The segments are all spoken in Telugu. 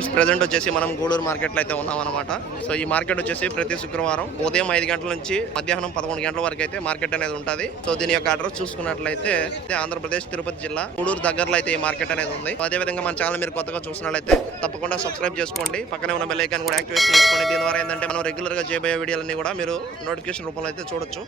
ఫ్రెండ్స్ ప్రెజెంట్ వచ్చేసి మనం గూడూరు మార్కెట్లో అయితే ఉన్నాం అనమాట. సో ఈ మార్కెట్ వచ్చేసి ప్రతి శుక్రవారం ఉదయం 5 గంటల నుంచి మధ్యాహ్నం 11 గంటల వరకు అయితే మార్కెట్ అనేది ఉంటుంది. సో దీని యొక్క అడ్రస్ చూసుకున్నట్లయితే ఆంధ్రప్రదేశ్ తిరుపతి జిల్లా గూడూరు దగ్గరలో అయితే ఈ మార్కెట్ అనేది ఉంది. అదే విధంగా మన ఛానల్ మీరు కొత్తగా చూసినట్లయితే తప్పకుండా సబ్స్క్రైబ్ చేసుకోండి, పక్కనే ఉన్న బెల్ ఐకాన్ కూడా యాక్టివేట్ చేసుకోండి. దీని ద్వారా ఏంటంటే మనం రెగ్యులర్ గా చేయబోయే వీడియోలన్నీ కూడా మీరు నోటిఫికేషన్ రూపంలో అయితే చూడొచ్చు.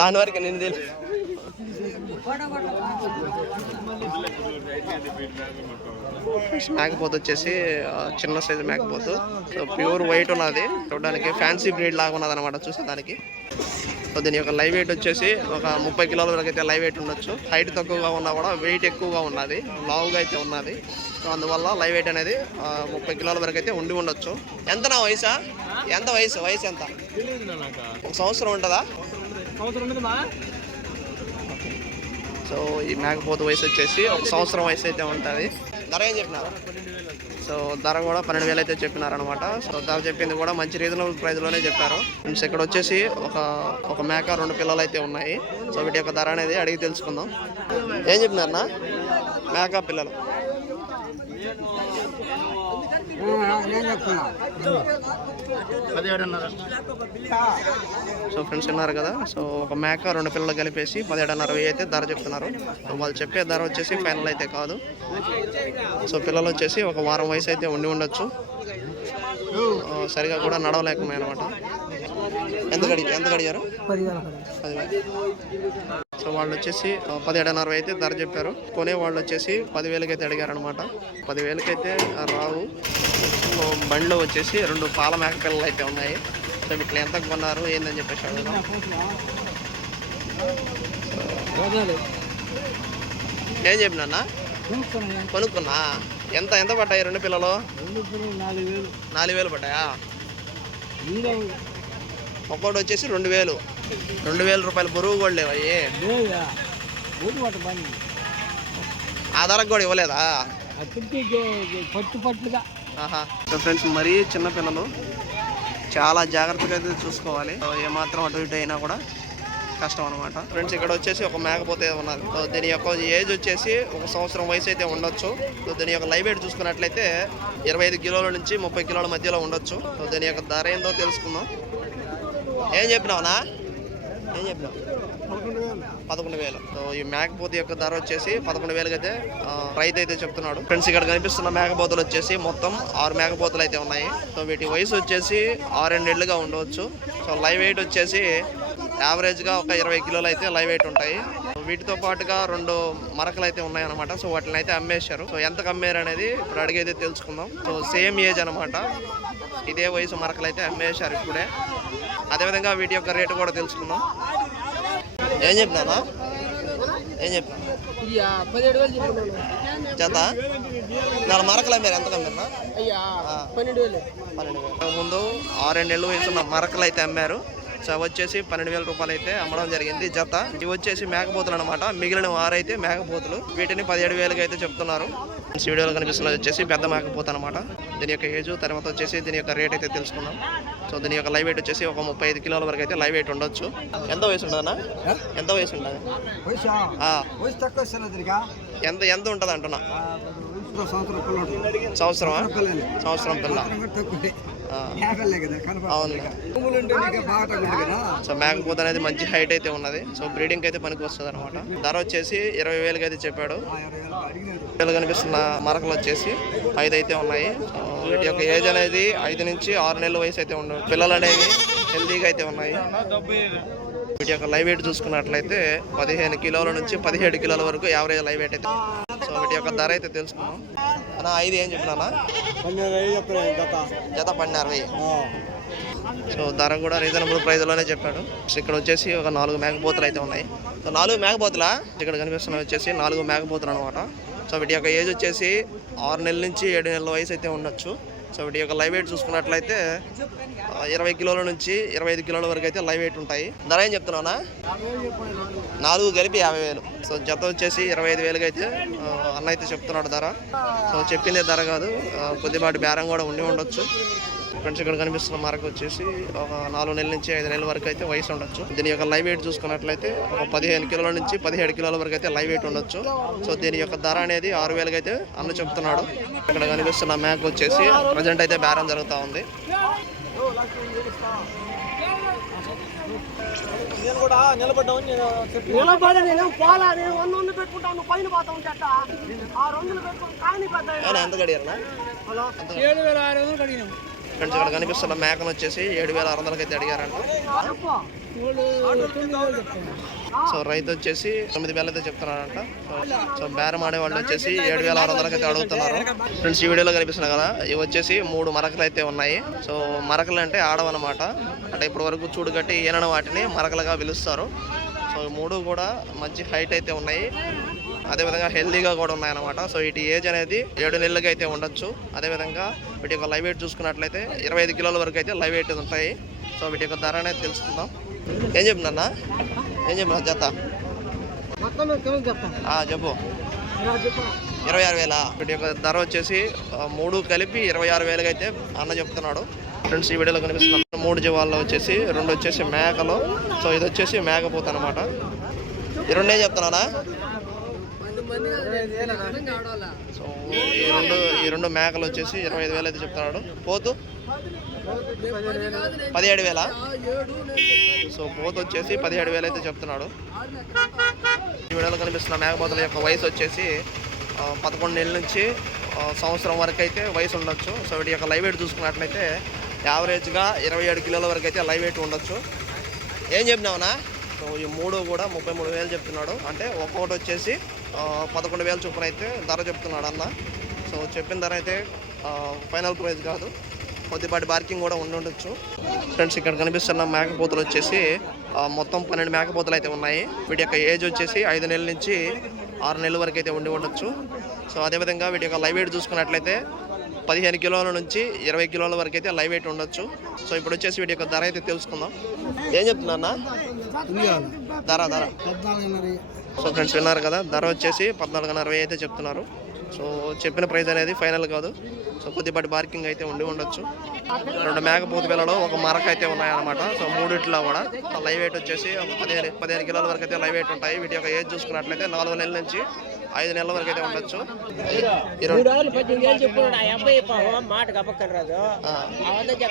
దాని వరకు నేను మేకపోతు వచ్చేసి చిన్న సైజు మేకపోతు. సో ప్యూర్ వైట్ ఉన్నది, చూడడానికి ఫ్యాన్సీ బ్రీడ్ లాగా ఉన్నది అనమాట చూసేదానికి. సో దీని యొక్క లైవ్ వెయిట్ వచ్చేసి ఒక 30 కిలోల వరకు అయితే లైవ్ వెయిట్ ఉండొచ్చు. హైట్ తక్కువగా ఉన్నా కూడా వెయిట్ ఎక్కువగా ఉన్నది, లావుగా అయితే ఉన్నది. సో అందువల్ల లైవ్ వెయిట్ అనేది 30 కిలోల వరకు అయితే ఉండి ఉండొచ్చు. ఎంత నా వయసా? ఎంత వయసు ఎంత? 1 సంవత్సరం ఉంటుందా? సో ఈ మేకపోతు వయసు వచ్చేసి 1 సంవత్సరం వయసు అయితే ఉంటుంది. ధర ఏం చెప్పినారు? సో ధర కూడా 12,000 అయితే చెప్పినారనమాట. సో ధర చెప్పింది కూడా మంచి రీజనబుల్ ప్రైస్లోనే చెప్పారు. ఫ్రెండ్స్ ఇక్కడ వచ్చేసి ఒక మేక 2 పిల్లలు అయితే ఉన్నాయి. సో వీటి యొక్క ధర అనేది అడిగి తెలుసుకుందాం. ఏం చెప్పినారన్నా? మేక పిల్లలు సో ఫ్రెండ్స్ విన్నారు కదా. సో ఒక మేక 2 పిల్లలు కలిపేసి 17,500 అయితే ధర చెప్తున్నారు. సో వాళ్ళు చెప్పే ధర వచ్చేసి ఫైనల్ అయితే కాదు. సో పిల్లలు వచ్చేసి ఒక వారం వయసు అయితే ఉండి ఉండొచ్చు. సరిగా కూడా నడవలేకపోయాయి అనమాట. ఎంత అడిగారు? 10,000. సో వాళ్ళు వచ్చేసి 17,500 అయితే ధర చెప్పారు. కొనే వాళ్ళు వచ్చేసి 10,000 అయితే అడిగారు అనమాట. 10,000 అయితే రావు. సో బండిలో వచ్చేసి 2 పాల మేక పిల్లలు అయితే ఉన్నాయి. సో వీటిని ఎంత కొన్నారు ఏందని చెప్పేసి అడుగుదాం. ఏం చెప్పినా కొనుక్కున్నా? ఎంత పడ్డాయి 2 పిల్లలు? 4,000 పడ్డాయా? ఒక్కోటి వచ్చేసి 2,000 రూపాయలు. బరువు కూడా లేవు అయ్యి. ఆధారకు కూడా ఇవ్వలేదా? సో ఫ్రెండ్స్ మరీ చిన్నపిల్లలు, చాలా జాగ్రత్తగా అయితే చూసుకోవాలి. ఏమాత్రం అటు ఇటు అయినా కూడా కష్టం అనమాట. ఫ్రెండ్స్ ఇక్కడ వచ్చేసి ఒక మేకపోతే ఉన్నది. సో దీని యొక్క ఏజ్ వచ్చేసి 1 సంవత్సరం వయసు అయితే ఉండొచ్చు. సో దీని యొక్క లైవ్ వెయిట్ చూసుకున్నట్లయితే 25 కిలోల నుంచి 30 కిలోల మధ్యలో ఉండొచ్చు. సో దీని యొక్క ధర ఏందో తెలుసుకుందాం. ఏం చెప్పినావునా? ఏం చెప్పినావు? 11,000. సో ఈ మేకపోతు యొక్క ధర వచ్చేసి 11,000 అయితే రైతు అయితే చెప్తున్నాడు. ఫ్రెండ్స్ ఇక్కడ కనిపిస్తున్న మేకపోతులు వచ్చేసి మొత్తం 6 మేకపోతులు అయితే ఉన్నాయి. సో వీటి వయసు వచ్చేసి 6 ఏళ్ళుగా ఉండవచ్చు. సో లైవ్ వెయిట్ వచ్చేసి యావరేజ్గా ఒక 20 కిలోలు అయితే లైవ్ వెయిట్ ఉంటాయి. వీటితో పాటుగా 2 మరకలు అయితే ఉన్నాయన్నమాట. సో వాటిని అయితే అమ్మేశారు. సో ఎంతకు అమ్మారు అనేది ఇప్పుడు అడిగైతే తెలుసుకుందాం. సో సేమ్ ఏజ్ అనమాట, ఇదే వయసు మరకలు అయితే అమ్మేశారు ఇప్పుడే. అదేవిధంగా వీటి యొక్క రేటు కూడా తెలుసుకుందాం. ఏం చెప్పినా? ఏం చెప్పినా? 17,000 జత 4 మరకలు అమ్మారు. ఎంత అమ్మారు? 12,000. ముందు 6 నెలల వయసు ఉన్న మరకలు అయితే అమ్మారు. సో వచ్చేసి 12,000 రూపాయలు అయితే అమ్మడం జరిగింది జత. ఇవి వచ్చేసి మేకపోతులు అనమాట. మిగిలిన 6 అయితే మేకపోతులు. వీటిని 17,000 అయితే చెప్తున్నారు. వీడియోలో కనిపిస్తున్నది వచ్చేసి పెద్ద మేకపోతు అనమాట. దీని యొక్క ఏజ్ తర్వాత వచ్చేసి దీని యొక్క రేట్ అయితే తెలుసుకుందాం. సో దీని యొక్క లైవ్ వెయిట్ వచ్చేసి ఒక 35 కిలోల వరకు అయితే లైవ్ వెయిట్ ఉండొచ్చు. ఎంత వయసు ఉండదన్నా? ఎంత వయసు ఉండదు? ఎంత ఉంటుంది అంటున్నా? సంవత్సరం పిల్ల. అవును. సో మేకపోతు అనేది మంచి హైట్ అయితే ఉన్నది. సో బ్రీడింగ్ అయితే పనికి వస్తుంది అనమాట. ధర వచ్చేసి 20,000 అయితే చెప్పాడు. పిల్లలు కనిపిస్తున్న మరకలు వచ్చేసి 5 అయితే ఉన్నాయి. వీటి యొక్క ఏజ్ అనేది 5 నుంచి 6 నెలల వయసు అయితే ఉండవు. పిల్లలు అనేవి హెల్తీగా అయితే ఉన్నాయి. వీటి యొక్క లైవ్ వెయిట్ చూసుకున్నట్లయితే 15 కిలోల నుంచి 17 కిలోల వరకు యావరేజ్ లైవ్ వెయిట్ అయితే. సో వీటి యొక్క ధర అయితే తెలుసుకున్నాం. అన్నా 5 ఏం చెప్పినా? జత 12,000. సో ధర కూడా రీజనబుల్ ప్రైస్లోనే చెప్పాడు. ఇక్కడ వచ్చేసి ఒక 4 మేకపోతులు అయితే ఉన్నాయి. సో 4 మేకపోతులా ఇక్కడ కనిపిస్తున్న వచ్చేసి 4 మేకపోతులు అనమాట. సో వీటి యొక్క ఏజ్ వచ్చేసి 6 నెలల నుంచి 7 నెలల వయసు అయితే ఉండొచ్చు. సో వీటి యొక్క లైవ్ వెయిట్ చూసుకున్నట్లయితే 20 కిలోల నుంచి 25 కిలోల వరకు అయితే లైవ్ వెయిట్ ఉంటాయి. ధర ఏం చెప్తున్నావునా? 4 కలిపి 50,000. సో జత వచ్చేసి 25,000 అయితే అన్న అయితే చెప్తున్నాడు ధర. సో చెప్పిందే ధర కాదు, కొద్దిపాటి బేరం కూడా ఉండి ఉండొచ్చు. ఫ్రెండ్స్ ఇక్కడ కనిపిస్తున్న మార్క్ వచ్చేసి ఒక 4 నెలల నుంచి 5 నెలల వరకు అయితే వయసు ఉండొచ్చు. దీని యొక్క లైవ్ వెయిట్ చూసుకున్నట్లయితే ఒక 15 కిలోల నుంచి 17 కిలోల వరకు అయితే లైవ్ వెయిట్ ఉండొచ్చు. సో దీని యొక్క ధర అనేది 6,000 అయితే అన్న చెప్తున్నాడు. ఇక్కడ కనిపిస్తున్న మేక వచ్చేసి ప్రజెంట్ అయితే బేరం జరుగుతూ ఉంది. ఎంత గడియారనా? ఫ్రెండ్స్ ఇక్కడ కనిపిస్తున్న మేకను వచ్చేసి 7,600 అయితే అడిగారంట. సో రైతు వచ్చేసి 9,000 అయితే చెప్తున్నారంట. సో బేరం ఆడే వాళ్ళు వచ్చేసి 7,600 అయితే అడుగుతున్నారు. ఫ్రెండ్స్ ఈ వీడియోలో కనిపిస్తున్నాయి కదా, ఇవి వచ్చేసి 3 మరకలు అయితే ఉన్నాయి. సో మరకలు అంటే ఆడవన్నమాట. అంటే ఇప్పటి వరకు చూడు కట్టి ఈనని వాటిని మరకలుగా పిలుస్తారు. సో 3 కూడా మంచి హైట్ అయితే ఉన్నాయి, అదేవిధంగా హెల్దీగా కూడా ఉన్నాయన్నమాట. సో వీటి ఏజ్ అనేది 7 నెలలకి అయితే ఉండొచ్చు. అదేవిధంగా వీటి యొక్క లైవ్ వెయిట్ చూసుకున్నట్లయితే 25 కిలోల వరకు అయితే లైవ్ వెయిట్ ఉంటాయి. సో వీటి యొక్క ధర అనేది తెలుసుకుందాం. ఏం చెప్పినా జత చెప్పు. 26,000. వీటి యొక్క ధర వచ్చేసి 3 కలిపి 26,000 అయితే అన్న చెప్తున్నాడు. ఫ్రెండ్స్ ఈ వీడియోలో కనిపిస్తున్న 3 జీవాల్లో వచ్చేసి 2 వచ్చేసి మేకలు. సో ఇది వచ్చేసి మేకపోత అనమాట. ఈ 2 ఏం చెప్తున్నానా? సో ఈ రెండు మేకలు వచ్చేసి 25,000 అయితే చెప్తున్నాడు. పోతు 17,000. సో పోతు వచ్చేసి 17,000 అయితే చెప్తున్నాడు. ఈ వీడియోలో కనిపిస్తున్న మేకపోతల యొక్క వయసు వచ్చేసి 11 నెలల నుంచి సంవత్సరం వరకు అయితే వయసు ఉండొచ్చు. సో వీటి యొక్క లైవ్ వెయిట్ చూసుకున్నట్లయితే యావరేజ్గా 27 కిలోల వరకు అయితే లైవ్ వెయిట్ ఉండొచ్చు. ఏం చెప్పినావునా? సో ఈ 3 కూడా 33,000 చెప్తున్నాడు. అంటే ఒక్కొక్కటి వచ్చేసి 11,000 చొప్పున అయితే ధర చెప్తున్నాడు అన్న. సో చెప్పిన ధర అయితే ఫైనల్ ప్రైస్ కాదు, కొద్దిపాటి బార్కింగ్ కూడా ఉండొచ్చు. ఫ్రెండ్స్ ఇక్కడ కనిపిస్తున్న మేకపోతలు వచ్చేసి మొత్తం 12 మేకపోతలు అయితే ఉన్నాయి. వీటి యొక్క ఏజ్ వచ్చేసి 5 నెలల నుంచి 6 నెలల వరకు అయితే ఉండి ఉండొచ్చు. సో అదేవిధంగా వీటి యొక్క లైవ్ వెయిట్ చూసుకున్నట్లయితే 15 కిలోల నుంచి 20 కిలోల వరకు అయితే లైవ్ వెయిట్ ఉండొచ్చు. సో ఇప్పుడు వచ్చేసి వీటి యొక్క ధర అయితే తెలుసుకుందాం. ఏం చెప్తున్నా ధర? సో ఫ్రెండ్స్ విన్నారు కదా, ధర వచ్చేసి 14,500 అయితే చెప్తున్నారు. సో చెప్పిన ప్రైస్ అనేది ఫైనల్ కాదు. సో కొద్దిపాటి బార్కింగ్ అయితే ఉండొచ్చు. 2 మేకపోతు పిల్లలు ఒక మరక అయితే ఉన్నాయన్నమాట. సో 3 కూడా లైవ్ వెయిట్ వచ్చేసి 15 కిలోల వరకు అయితే లైవ్ వెయిట్ ఉంటాయి. వీటి యొక్క ఏజ్ చూసుకున్నట్లయితే 4 నెలల నుంచి 5 నెలల వరకు అయితే ఉండొచ్చు. మాట కప్పక్కర్రాదు 7,000కి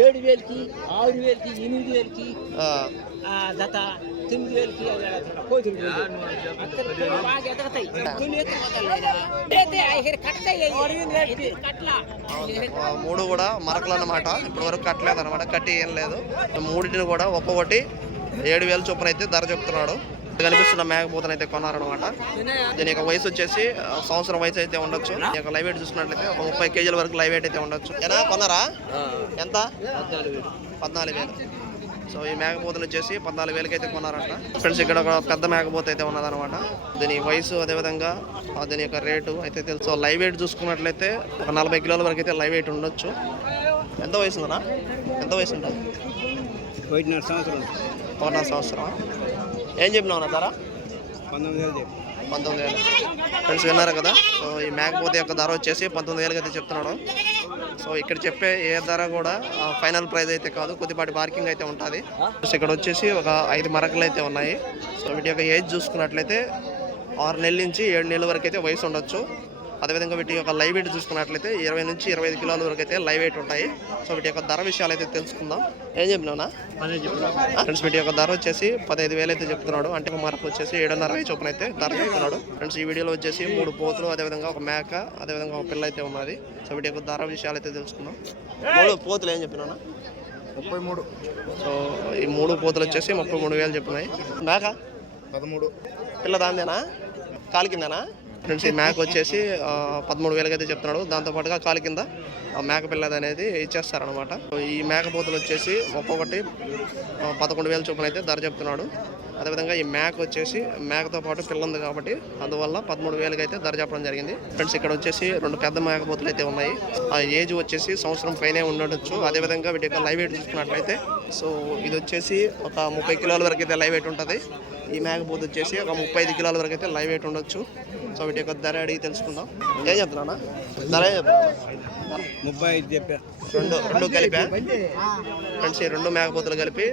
6,000కి 8,000కి జత 9,000కి మూడు కూడా మరకలు అన్నమాట. ఇప్పటి వరకు కట్టలేదు అనమాట, కట్టి ఏం లేదు. 3 కూడా ఒక్కొక్కటి 7,000 చొప్పున అయితే ధర చెప్తున్నాడు. కనిపిస్తున్న మేకపోతను అయితే కొన్నారనమాట. దీని యొక్క వయసు వచ్చేసి సంవత్సరం వయసు అయితే ఉండొచ్చు. దీని యొక్క లైవ్ వెయిట్ చూసుకున్నట్లయితే ఒక 30 కేజీల వరకు లైవ్ వెయిట్ అయితే ఉండొచ్చు. ఏనా కొన్నారా? ఎంత? 14,000. సో ఈ మేకపోతను వచ్చేసి 14,000 అయితే కొన్నారంట. ఫ్రెండ్స్ ఇక్కడ ఒక పెద్ద మేకపోత అయితే ఉన్నదనమాట. దీని వయసు అదేవిధంగా దీని యొక్క రేటు అయితే తెలుసు. సో లైవ్ వెయిట్ చూసుకున్నట్లయితే ఒక 40 కిలోల వరకు అయితే లైవ్ వెయిట్ ఉండొచ్చు. ఎంత వయసు ఉందన్నా? ఎంత వయసు ఉంటుంది? 1.5 సంవత్సరం. ఏం చెప్పినావు ధర? 19,000. ఫ్రెండ్స్ విన్నారు కదా. సో ఈ మేకపోత యొక్క ధర వచ్చేసి 19,000 అయితే చెప్తున్నాడు. సో ఇక్కడ చెప్పే ఏ ధర కూడా ఫైనల్ ప్రైస్ అయితే కాదు, కొద్దిపాటి పార్కింగ్ అయితే ఉంటుంది. ఇక్కడ వచ్చేసి ఒక 5 మరకలు అయితే ఉన్నాయి. సో వీటి యొక్క ఏజ్ చూసుకున్నట్లయితే 6 నెలల నుంచి 7 నెలల వరకు అయితే వయసు ఉండొచ్చు. అదేవిధంగా వీటి యొక్క లైవ్ వెయిట్ చూసుకున్నట్లయితే 20 నుంచి 25 కిలోల వరకు అయితే లైవ్ వెయిట్ ఉంటాయి. సో వీటి యొక్క ధర విషయాలు అయితే తెలుసుకుందాం. ఏం చెప్పినా ఫ్రెండ్స్? వీటి యొక్క ధర వచ్చేసి 15,000 అయితే చెప్తున్నాడు. అంటే ఒక మరకు వచ్చేసి 7,500 చొప్పున అయితే ధర చెప్తున్నాడు. ఫ్రెండ్స్ ఈ వీడియోలో వచ్చేసి 3 పోతులు, అదేవిధంగా ఒక మేక, అదేవిధంగా ఒక పిల్ల అయితే ఉన్నది. సో వీటి యొక్క ధర విషయాలు అయితే తెలుసుకుందాం. 3 పోతులు ఏం చెప్పినా? 33. సో ఈ 3 పోతులు వచ్చేసి 33,000 చెప్పినాయి. మేక 13. పిల్ల దాందేనా? కాలి కిందనా? ఫ్రెండ్స్ ఈ మేక వచ్చేసి 13,000 అయితే చెప్తున్నాడు. దాంతోపాటుగా కాలి కింద మేక పిల్లది అనేది ఇచ్చేస్తారనమాట. ఈ మేకపోతులు వచ్చేసి ఒక్కొక్కటి 11,000 చొప్పున అయితే ధర చెప్తున్నాడు. అదేవిధంగా ఈ మేక వచ్చేసి మేకతో పాటు పిల్ల ఉంది కాబట్టి అందువల్ల 13,000 అయితే ధర చెప్పడం జరిగింది. ఫ్రెండ్స్ ఇక్కడ వచ్చేసి 2 పెద్ద మేకపోతులు అయితే ఉన్నాయి. ఆ ఏజ్ వచ్చేసి సంవత్సరం పైనే ఉండొచ్చు. అదేవిధంగా వీటి యొక్క లైవ్ వెయిట్ చూసుకున్నట్లయితే సో ఇది వచ్చేసి ఒక 30 కిలోల వరకు అయితే లైవ్ వెయిట్ ఉంటుంది. ఈ మేకపోతు వచ్చేసి ఒక 35 కిలోల వరకు అయితే లైవ్ వెయిట్ ఉండొచ్చు. సో వీటి యొక్క ధర అడిగి తెలుసుకుందాం. ఏం చెప్తున్నా? ధర ఏం చెప్తున్నా? 35 చెప్పా. రెండు రెండు కలిపా ఫ్రెండ్స్, ఈ రెండు మేకపోతులు కలిపి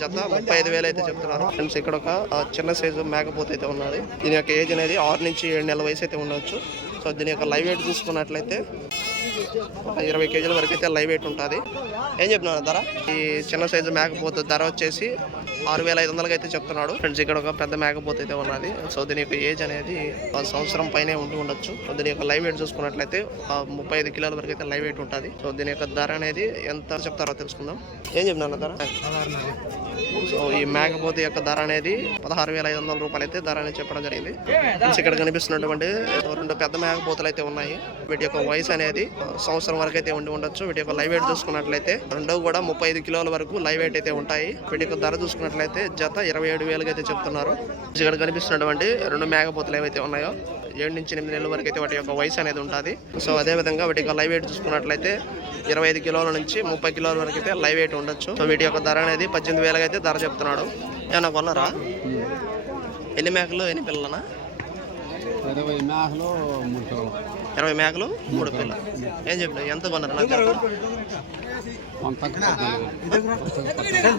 జత 35,000 అయితే చెప్తున్నారు ఫ్రెండ్స్. ఇక్కడ ఒక చిన్న సైజు మేకపోత అయితే ఉన్నది. దీని యొక్క ఏజ్ అనేది 6 నుంచి 7 నెలల వయసు అయితే ఉండవచ్చు. సో దీని యొక్క లైవ్ వెయిట్ చూసుకున్నట్లయితే ఒక 20 కేజీల వరకు అయితే లైవ్ వెయిట్ ఉంటుంది. ఏం చెప్తున్నాను ధర? ఈ చిన్న సైజు మేకపోతు ధర వచ్చేసి 6,500 అయితే చెప్తున్నాడు ఫ్రెండ్స్. ఇక్కడ ఒక పెద్ద మేకపోతు అయితే ఉన్నది. సో దీని యొక్క ఏజ్ అనేది 1 సంవత్సరం పైనే ఉండి ఉండొచ్చు. సో దీని యొక్క లైవ్ వెయిట్ చూసుకున్నట్లయితే 35 కిలోల వరకు అయితే లైవ్ వెయిట్ ఉంటుంది. సో దీని యొక్క ధర అనేది ఎంత చెప్తారో తెలుసుకుందాం. ఏం చెప్తున్నాను ధర? సో ఈ మేకపోతు యొక్క ధర అనేది 16,500 రూపాయలు అయితే ధర అనేది చెప్పడం జరిగింది. ఇక్కడ కనిపిస్తున్నటువంటి 2 పెద్ద మేకపోతులు అయితే ఉన్నాయి. వీటి యొక్క వయసు అనేది సంవత్సరం వరకు అయితే ఉండి ఉండొచ్చు. వీటి యొక్క లైవ్ వెయిట్ చూసుకున్నట్లయితే 2 కూడా 35 కిలోల వరకు లైవ్ వెయిట్ అయితే ఉంటాయి. వీటి యొక్క ధర చూసుకున్నట్లయితే జత 27,000 అయితే చెప్తున్నారు. ఇక్కడ కనిపిస్తున్నటువంటి 2 మేకపోతులు ఏవైతే ఉన్నాయో 7 నుంచి 8 నెలల వరకు అయితే వాటి యొక్క వయసు అనేది ఉంటుంది. సో అదేవిధంగా వీటి యొక్క లైవ్ వెయిట్ చూసుకున్నట్లయితే 25 కిలోల నుంచి 30 కిలోల వరకు అయితే లైవ్ వెయిట్ ఉండొచ్చు. సో వీటి యొక్క ధర అనేది 18,000 అయితే ధర చెప్తున్నాడు. ఏమన్నా కొన్నారా? ఎన్ని మేకలు ఎన్ని పిల్లలనా? 20 మేకలు 3 పిల్లలు. 20 మేకలు 3 పిల్లలు. ఏం చెప్పిన ఎంత కొన్నారు? నాకు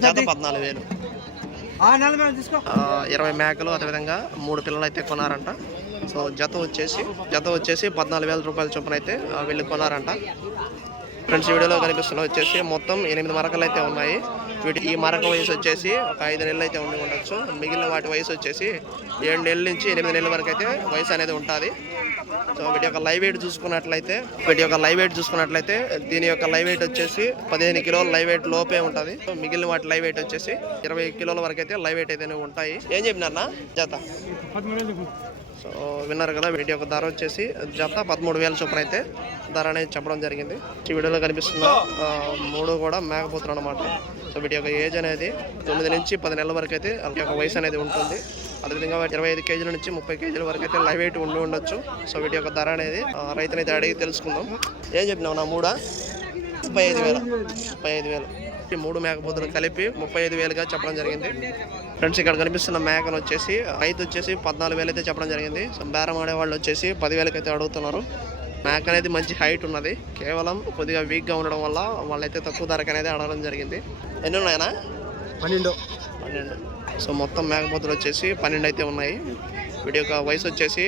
జత 14,000. 20 మేకలు అదేవిధంగా 3 పిల్లలు అయితే కొన్నారంట. సో జత వచ్చేసి 14,000 రూపాయల చొప్పున అయితే వీళ్ళు కొన్నారంట ఫ్రెండ్స్. వీడియోలో కనిపిస్తున్న వచ్చేసి మొత్తం 8 మరకలు అయితే ఉన్నాయి. ఈ మరక వయసు వచ్చేసి ఒక 5 నెలలు అయితే ఉండి ఉండొచ్చు. మిగిలిన వాటి వయసు వచ్చేసి 7 నెలల నుంచి 8 నెలల వరకు అయితే వయసు అనేది ఉంటుంది. సో వీటి యొక్క లైవ్ వెయిట్ చూసుకున్నట్లయితే దీని యొక్క లైవ్ వెయిట్ వచ్చేసి 15 కిలోల లైవ్ వెయిట్ లోపే ఉంటుంది. సో మిగిలిన వాటి లైవ్ వెయిట్ వచ్చేసి 20 కిలోల వరకు అయితే లైవ్ వెయిట్ అయితే ఉంటాయి. ఏం చెప్పినారన్నా జత? సో విన్నారు కదా, వీటి యొక్క ధర వచ్చేసి జత 13,000 చొప్పున అయితే ధర అనేది చెప్పడం జరిగింది. ఈ వీడియోలో కనిపిస్తున్న 3 కూడా మేకపోతులు అనమాట. సో వీటి యొక్క ఏజ్ అనేది 9 నుంచి 10 నెలల వరకు అయితే వాళ్ళ యొక్క వయసు అనేది ఉంటుంది. అదేవిధంగా 25 కేజీల నుంచి 30 కేజీల వరకు అయితే లైవ్ వెయిట్ ఉండి ఉండొచ్చు. సో వీటి యొక్క ధర అనేది రైతునైతే అడిగి తెలుసుకుందాం. ఏం చెప్పినావు నా 3? 35,000. ఈ 3 మేకపోతులు కలిపి 35,000గా చెప్పడం జరిగింది ఫ్రెండ్స్. ఇక్కడ కనిపిస్తున్న మేకను వచ్చేసి రైతు వచ్చేసి 14,000 అయితే చెప్పడం జరిగింది. సో బేరం ఆడే వాళ్ళు వచ్చేసి 10,000 అయితే అడుగుతున్నారు. మేక అనేది మంచి హైట్ ఉన్నది. కేవలం కొద్దిగా వీక్గా ఉండడం వల్ల వాళ్ళైతే తక్కువ ధరకు అనేది అడగడం జరిగింది. ఎన్ని ఉన్నాయనా? 12. సో మొత్తం మేకపోతులు వచ్చేసి 12 అయితే ఉన్నాయి. వీటి యొక్క వయసు వచ్చేసి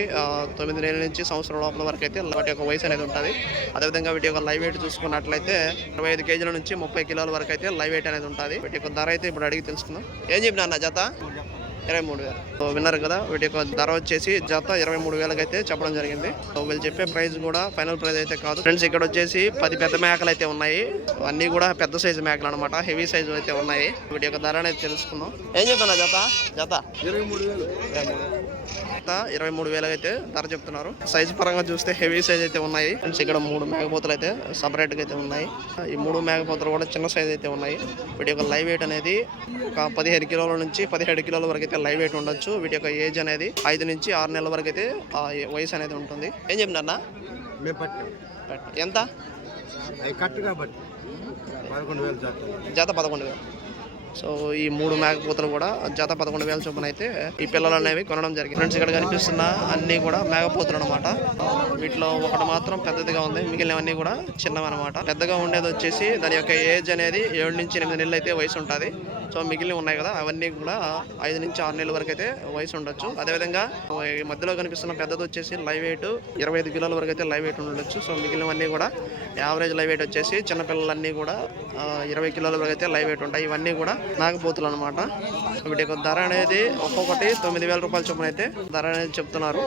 9 నెలల నుంచి సంవత్సరం లోపల వరకు అయితే వాటి యొక్క వయసు అనేది ఉంటుంది. అదేవిధంగా వీటి యొక్క లైవ్ వెయిట్ చూసుకున్నట్లయితే 25 కేజీల నుంచి 30 కిలోల వరకు అయితే లైవ్ వెయిట్ అనేది ఉంటుంది. వీటి యొక్క ధర అయితే ఇప్పుడు అడిగి తెలుసుకుందాం. ఏం చెప్పినా అన్న జత? 23,000. సో విన్నారు కదా, వీటి యొక్క ధర వచ్చేసి జత 23,000 అయితే చెప్పడం జరిగింది. సో వీళ్ళు చెప్పే ప్రైస్ కూడా ఫైనల్ ప్రైస్ అయితే కాదు ఫ్రెండ్స్. ఇక్కడ వచ్చేసి 10 పెద్ద మేకలు అయితే ఉన్నాయి. అన్ని కూడా పెద్ద సైజు మేకలు అనమాట, హెవీ సైజు అయితే ఉన్నాయి. వీటి యొక్క ధర అనేది తెలుసుకుందాం. ఏం చెప్తున్నా జత? 23,000 అయితే ధర చెప్తున్నారు. సైజు పరంగా చూస్తే హెవీ సైజ్ అయితే ఉన్నాయి ఫ్రెండ్స్. ఇక్కడ 3 మేకపోతులు అయితే సపరేట్గా అయితే ఉన్నాయి. ఈ 3 మేకపోతులు కూడా చిన్న సైజ్ అయితే ఉన్నాయి. వీటి యొక్క లైవ్ వెయిట్ అనేది ఒక 15 కిలోల నుంచి 17 కిలోల వరకు అయితే లైవ్ వెయిట్ ఉండొచ్చు. వీటి యొక్క ఏజ్ అనేది 5 నుంచి 6 నెలల వరకు అయితే వయసు అనేది ఉంటుంది. ఏం చెప్పినా? ఎంత? జత 11,000. సో ఈ 3 మేకపోతులు కూడా జత 11,000 చొప్పున అయితే ఈ పిల్లలు అనేవి కొనడం జరిగింది ఫ్రెండ్స్. ఇక్కడ కనిపిస్తున్న అన్ని కూడా మేకపోతులు అనమాట. వీటిలో ఒకటి మాత్రం పెద్దదిగా ఉంది, మిగిలినవన్నీ కూడా చిన్నవి అనమాట. పెద్దగా ఉండేది వచ్చేసి దాని యొక్క ఏజ్ అనేది 7 నుంచి 8 నెలలు అయితే వయసు ఉంటుంది. సో మిగిలిన ఉన్నాయి కదా అవన్నీ కూడా 5 నుంచి 6 నెలల వరకు అయితే వయసు ఉండొచ్చు. అదేవిధంగా ఈ మధ్యలో కనిపిస్తున్న పెద్దది వచ్చేసి లైవ్ వెయిట్ 25 కిలోల వరకు అయితే లైవ్ వెయిట్ ఉండొచ్చు. సో మిగిలినవన్నీ కూడా యావరేజ్ లైవ్ వెయిట్ వచ్చేసి చిన్నపిల్లలన్నీ కూడా 20 కిలోల వరకు అయితే లైవ్ వెయిట్ ఉంటాయి. ఇవన్నీ కూడా మేకపోతులు అనమాట. వీటి యొక్క ధర అనేది ఒక్కొక్కటి 9,000 రూపాయల చొప్పున అయితే ధర అనేది చెప్తున్నారు.